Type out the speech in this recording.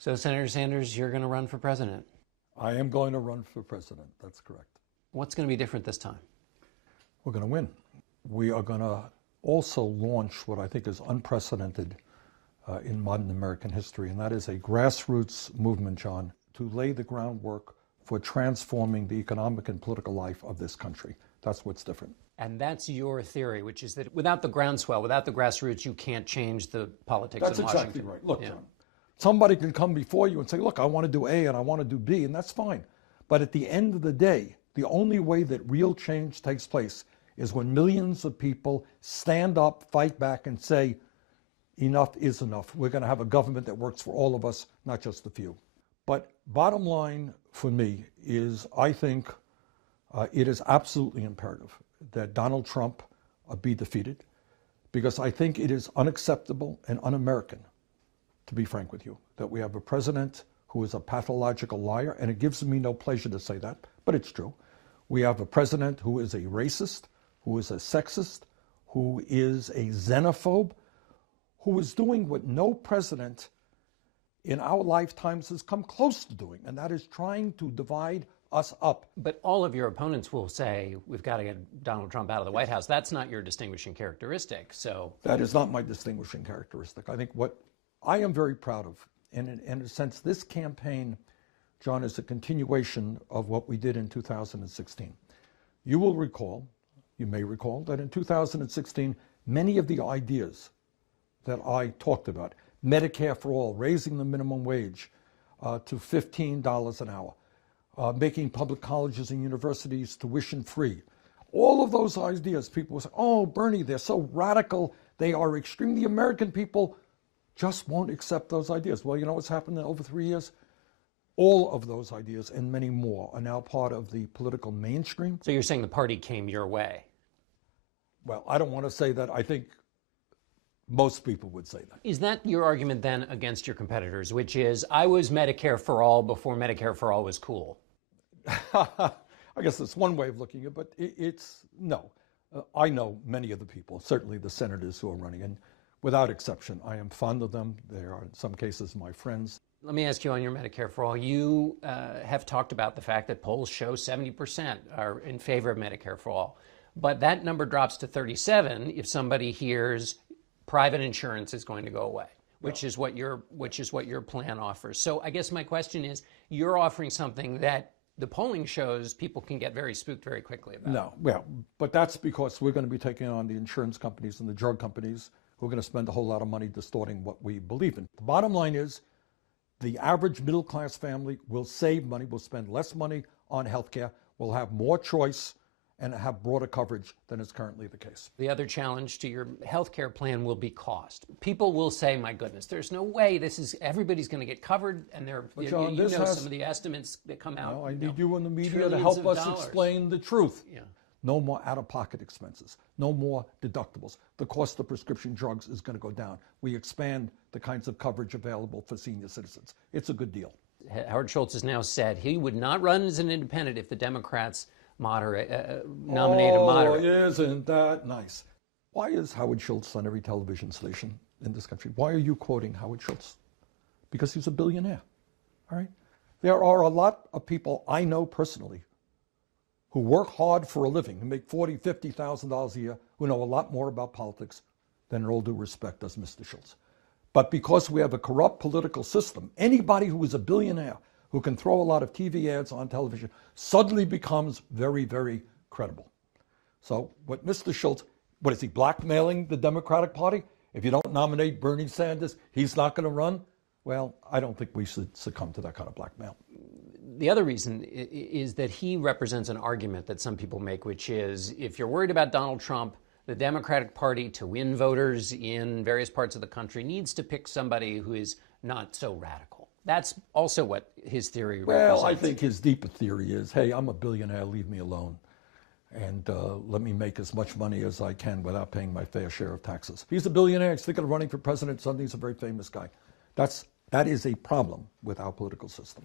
So, Senator Sanders, you're going to run for president. I am going to run for president. That's correct. What's going to be different this time? We're going to win. We are going to also launch what I think is unprecedented in modern American history, and that is a grassroots movement, John, to lay the groundwork for transforming the economic and political life of this country. That's what's different. And that's your theory, which is that without the groundswell, without the grassroots, you can't change the politics That's in Washington. exactly right. Look, John, somebody can come before you and say, look, I want to do A and I want to do B, and that's fine. But at the end of the day, the only way that real change takes place is when millions of people stand up, fight back, and say, enough is enough. We're going to have a government that works for all of us, not just the few. But bottom line for me is I think it is absolutely imperative that Donald Trump be defeated, because I think it is unacceptable and un-American, to be frank with you, that we have a president who is a pathological liar, and it gives me no pleasure to say that, but it's true. We have a president who is a racist, who is a sexist, who is a xenophobe, who is doing what no president in our lifetimes has come close to doing, and that is trying to divide us up. But all of your opponents will say, we've got to get Donald Trump out of the White House. That's not your distinguishing characteristic. So that is not my distinguishing characteristic. I think what I am very proud of, and in a sense, this campaign, John, is a continuation of what we did in 2016. You will recall, you may recall, that in 2016, many of the ideas that I talked about, Medicare for all, raising the minimum wage to $15 an hour, making public colleges and universities tuition free. All of those ideas, people will say, oh, Bernie, they're so radical, they are extreme. The American people just won't accept those ideas. Well, you know what's happened in over 3 years? All of those ideas and many more are now part of the political mainstream. So you're saying the party came your way? Well, I don't want to say that. I think most people would say that. Is that your argument then against your competitors, which is, I was Medicare for all before Medicare for all was cool? I guess that's one way of looking at it, but it's no. I know many of the people, certainly the senators who are running, and without exception, I am fond of them. They are, in some cases, my friends. Let me ask you on your Medicare for all. You have talked about the fact that polls show 70% are in favor of Medicare for all. But that number drops to 37 if somebody hears private insurance is going to go away, which is what your plan offers. So I guess my question is, you're offering something that the polling shows people can get very spooked very quickly about. No, well, but that's because we're going to be taking on the insurance companies and the drug companies who are going to spend a whole lot of money distorting what we believe in. The bottom line is, the average middle-class family will save money, will spend less money on health care, will have more choice, and have broader coverage than is currently the case. The other challenge to your health care plan will be cost. People will say, my goodness, there's no way everybody's going to get covered, and John, some of the estimates that come out. No, I need you in the media to help us explain the truth. Yeah. No more out-of-pocket expenses. No more deductibles. The cost of prescription drugs is going to go down. We expand the kinds of coverage available for senior citizens. It's a good deal. Howard Schultz has now said he would not run as an independent if the Democrats nominate a moderate. Oh, isn't that nice? Why is Howard Schultz on every television station in this country? Why are you quoting Howard Schultz? Because he's a billionaire, all right? There are a lot of people I know personally who work hard for a living, who make $40,000, $50,000 a year, who know a lot more about politics than, in all due respect, does Mr. Schultz. But because we have a corrupt political system, anybody who is a billionaire, who can throw a lot of TV ads on television, suddenly becomes very, very credible. So what Mr. Schultz, what is he, blackmailing the Democratic Party? If you don't nominate Bernie Sanders, he's not going to run? Well, I don't think we should succumb to that kind of blackmail. The other reason is that he represents an argument that some people make, which is, if you're worried about Donald Trump, the Democratic Party, to win voters in various parts of the country, needs to pick somebody who is not so radical. That's also what his theory represents. Well, I think his deeper theory is, hey, I'm a billionaire, leave me alone. And let me make as much money as I can without paying my fair share of taxes. He's a billionaire, he's thinking of running for president, suddenly he's a very famous guy. That is a problem with our political system.